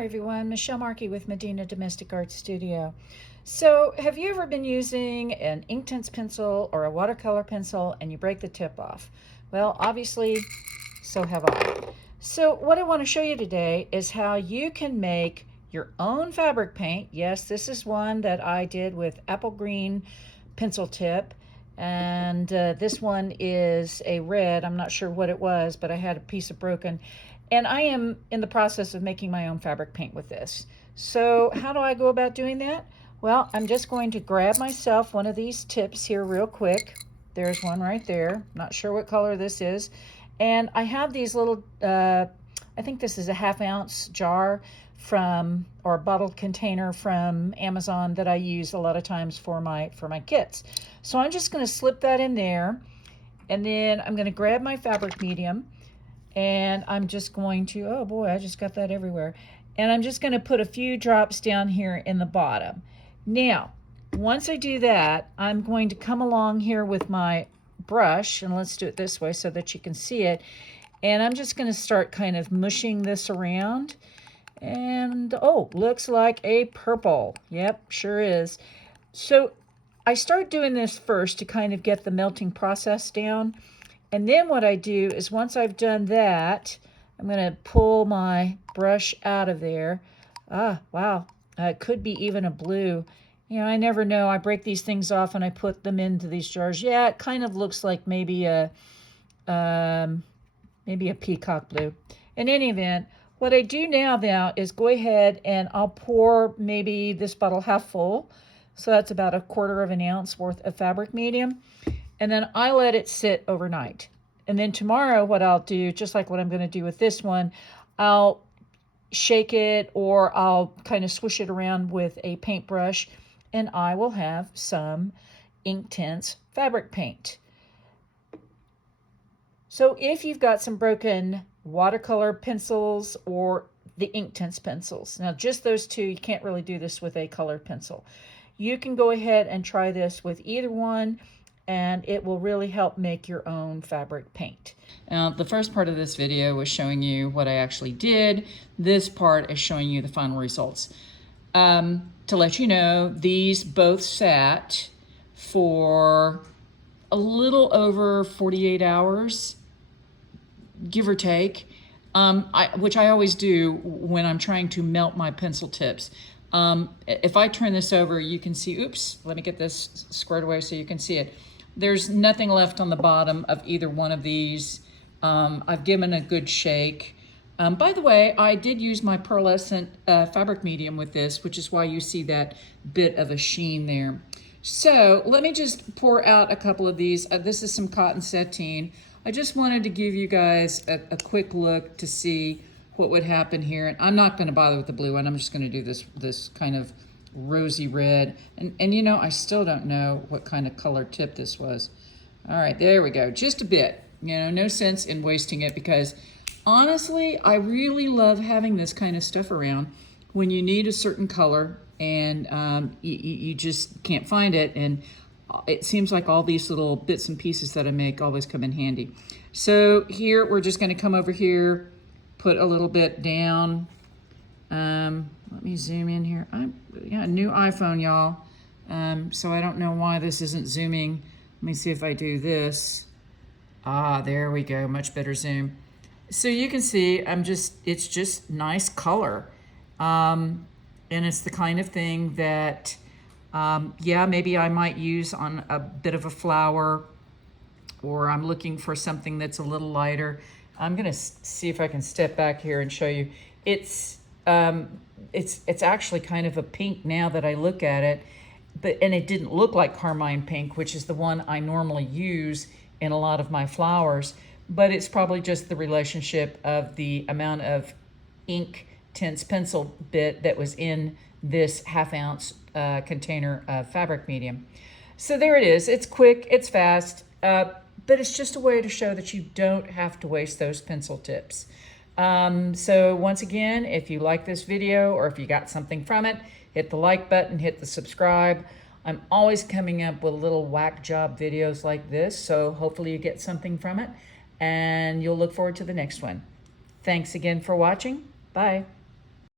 Hi everyone, Michelle Markey with Medina Domestic Art Studio. So have you ever been using an Inktense pencil or a watercolor pencil and you break the tip off? Well, obviously, so have I. So what I want to show you today is how you can make your own fabric paint. Yes, this is one that I did with apple green pencil tip. And this one is a red. I'm not sure what it was, but I had a piece of broken. And I am in the process of making my own fabric paint with this. So how do I go about doing that? Well, I'm just going to grab myself one of these tips here real quick. There's one right there. Not sure what color this is. And I have these little, I think this is a 1/2 ounce jar from, or a bottled container from Amazon that I use a lot of times for my kits. So I'm just going to slip that in there, and then I'm going to grab my fabric medium, and I'm just going to, oh boy, I just got that everywhere. And I'm just going to put a few drops down here in the bottom. Now, once I do that, I'm going to come along here with my brush, and let's do it this way so that you can see it. And I'm just going to start kind of mushing this around. And oh, looks like a purple. Yep, sure is. So I start doing this first to kind of get the melting process down. And then what I do is once I've done that, I'm going to pull my brush out of there. Ah, wow. It could be even a blue. You know, I never know. I break these things off and I put them into these jars. Yeah, it kind of looks like maybe a peacock blue. In any event, what I do now is go ahead and I'll pour maybe this bottle half full. So that's about 1/4 ounce worth of fabric medium. And then I let it sit overnight. And then tomorrow what I'll do, just like what I'm going to do with this one, I'll shake it or I'll kind of swish it around with a paintbrush, and I will have some Inktense fabric paint. So if you've got some broken watercolor pencils or the Inktense pencils, now just those two, you can't really do this with a colored pencil. You can go ahead and try this with either one, and it will really help make your own fabric paint. Now, the first part of this video was showing you what I actually did. This part is showing you the final results. To let you know, these both sat for a little over 48 hours, give or take, which I always do when I'm trying to melt my pencil tips. If I turn this over, you can see, oops, let me get this squared away so you can see it. There's nothing left on the bottom of either one of these. I've given a good shake. By the way, I did use my pearlescent fabric medium with this, which is why you see that bit of a sheen there. So let me just pour out a couple of these. This is some cotton sateen. I just wanted to give you guys a quick look to see what would happen here. And I'm not going to bother with the blue one. I'm just going to do this kind of rosy red. And you know, I still don't know what kind of color tip this was. All right, there we go. Just a bit. You know, no sense in wasting it, because honestly, I really love having this kind of stuff around when you need a certain color and you just can't find it. And it seems like all these little bits and pieces that I make always come in handy. So here, we're just going to come over here, put a little bit down. Let me zoom in here. Yeah, new iPhone, y'all. So I don't know why this isn't zooming. Let me see if I do this. Ah, there we go, much better zoom. So you can see it's just nice color. And it's the kind of thing that, yeah, maybe I might use on a bit of a flower, or I'm looking for something that's a little lighter. I'm gonna see if I can step back here and show you. It's actually kind of a pink now that I look at it, and it didn't look like carmine pink, which is the one I normally use in a lot of my flowers, but it's probably just the relationship of the amount of Inktense pencil bit that was in this 1/2 ounce container of fabric medium. So there it is. It's quick, it's fast, but it's just a way to show that you don't have to waste those pencil tips. So once again, if you like this video or if you got something from it, hit the like button, hit the subscribe. I'm always coming up with little whack job videos like this, so hopefully you get something from it, and you'll look forward to the next one. Thanks again for watching. Bye.